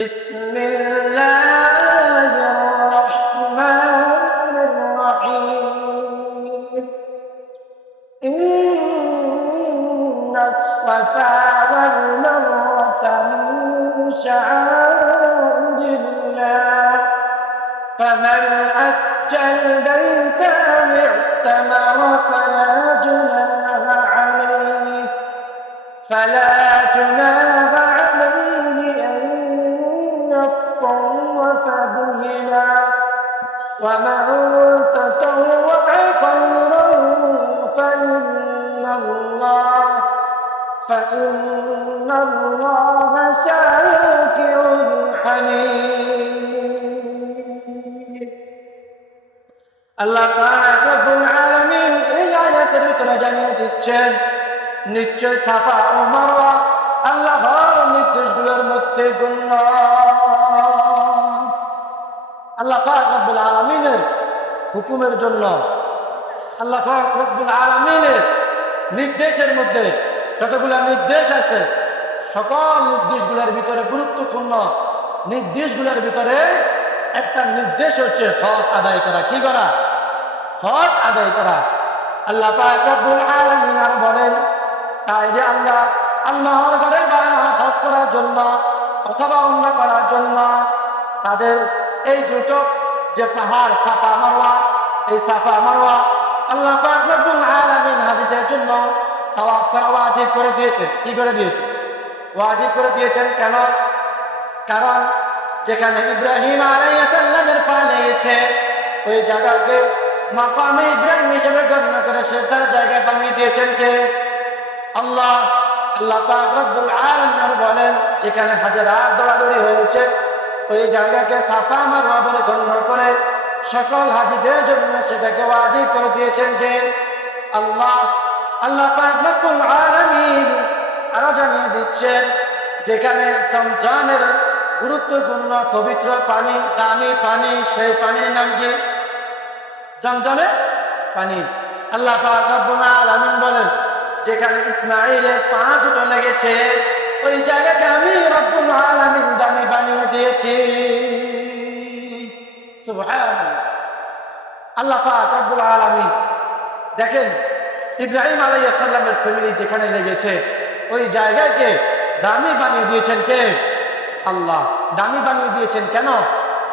بسم الله الرحمن الرحيم إن الصفا والمروة من شعائر الله فمن حج البيت أو اعتمر فلا جناح عليه أن يطوف بهما ومن تطوع خيرا فإن الله شاكر عليم আল্লাহ পাক রব্বুল আলামিন এই আয়াতের ভিতরে জানিয়ে দিচ্ছেন নিশ্চয় সাফা ও মারওয়া আল্লাহর নির্দেশগুলোর মধ্যে গণ্য। আল্লাহ পাক রব্বুল আলামিনের হুকুমের জন্য, আল্লাহ পাক রব্বুল আলামিনের নির্দেশের মধ্যে যতগুলো নির্দেশ আছে সকল নির্দেশগুলোর ভিতরে গুরুত্বপূর্ণ নির্দেশগুলোর ভিতরে একটা নির্দেশ হচ্ছে হজ আদায় করা। কি করা? হজ আদায় করা। আল্লাহ পাক রব্বুল আলামিন আর বলেন, তাই যে আল্লাহর ঘরে হজ করার জন্য অথবা উমরা করার জন্য তাদের এই দুটো যে পাহাড় সাফা মারওয়া, এই সাফা মারওয়া আল্লাহ পাক রব্বুল আলামিন হাজীদের জন্য তাওয়াফ করা ওয়াজিব করে দিয়েছেন। কি করে দিয়েছেন? ওয়াজিব করে দিয়েছেন। কেন? কারণ যেখানে ইব্রাহিম আলাইহিস সালামের পা লেগেছে ওই জায়গাকে মাকামে ইব্রাহিম হিসেবে গণ্য করে সেটার জায়গায় বানিয়ে দিয়েছেন কে? আল্লাহ। আল্লাহ পাক রব্বুল আলামিন বলেন, যেখানে হাজারাত দৌড়াদৌড়ি হয়েছে ওই জায়গাকে সাফা মারওয়া বলে গণ্য করে সকল হাজীদের জন্য সেটাকে ওয়াজিব করে দিয়েছেন কে? আল্লাহ। আল্লাহ পাক রব্বুল আলামিন আরো জানিয়ে দিচ্ছেন, যেখানে জমজমের গুরুত্বপূর্ণ পবিত্র পানি, দামি পানি, সেই পানির নাম কি? জমজমের পানি। আল্লাহ পাক রব্বুল আলামিন বলেন, যেখানে ইসমাঈলের পা দুটো লেগেছে ওই জায়গাকে আমি রব্বুল আলামিন দামি বানিয়ে দিয়েছি। সুবহানাল্লাহ। আল্লাহ পাক রব্বুল আলামিন দেখেন ইব্রাহিম আলাইহিস সালামের ফ্যামিলি যেখানে লেগেছে ওই জায়গাকে দামি বানিয়ে দিয়েছেন কে? আল্লাহ। দামি বানিয়ে দিয়েছেন কেন?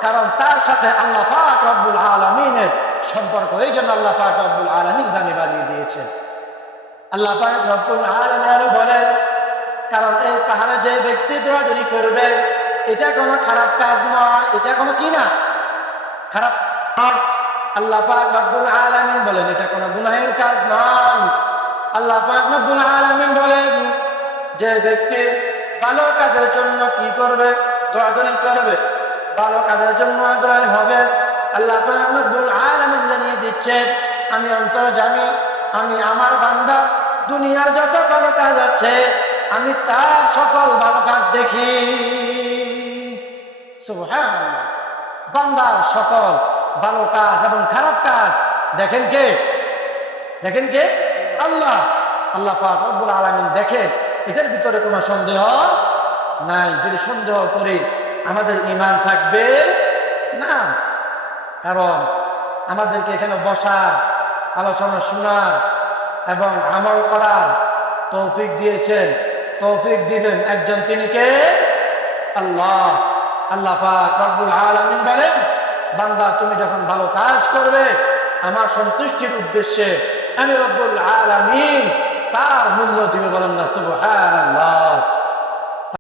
কারণ তার সাথে আল্লাহ পাক রব্বুল আলামিনের সম্পর্ক, এই জন্য আল্লাহ পাক রব্বুল আলামিন দামি বানিয়ে দিয়েছেন। আল্লাহ পাক রব্বুল আলামিন আরো বলেন, কারণ এই পাহাড়ে যে ব্যক্তি দৌড়াদৌড়ি করবে এটা কোনো খারাপ কাজ নয়, এটা কোনো কি না খারাপ নয়। আল্লাহ পাক রব্বুল আলামিন বলেন এটা কোনো গুনাহের কাজ নয়। আল্লাহ পাক রব্বুল আলামিন বলেন, যে ব্যক্তি ভালো কাজের জন্য কি করবে? দৌড়াদৌড়ি করবে, ভালো কাজের জন্য আগ্রহী হবে। আল্লাহ পাক রব্বুল আলামিন জানিয়ে দিচ্ছেন, আমি অন্তর্যামী, আমি আমার বান্দা দুনিয়ার যত ভালো কাজ আছে আমি তার সকল ভালো কাজ দেখি। সুবহানাল্লাহ। বান্দার সকল ভালো কাজ এবং খারাপ কাজ দেখেন কে? দেখেন কে? আল্লাহ। আল্লাহ পাক রব্বুল আলামিন দেখেন, এটার ভিতরে কোনো সন্দেহ নাই। যদি সন্দেহ করি আমাদের ঈমান থাকবে না। কারণ আমাদেরকে এখানে বসার, আলোচনা শোনার এবং আমল করার তৌফিক দিয়েছেন, তৌফিক দিবেন একজন, তিনি কে? আল্লাহ। আল্লাহ পাক রব্বুল আলামিন বলেন, বান্দা তুমি যখন ভালো কাজ করবে আমার সন্তুষ্টির উদ্দেশ্যে আমি রব্বুল আলামিন তার মূল্য দিবে। বলেন না সুবহানাল্লাহ।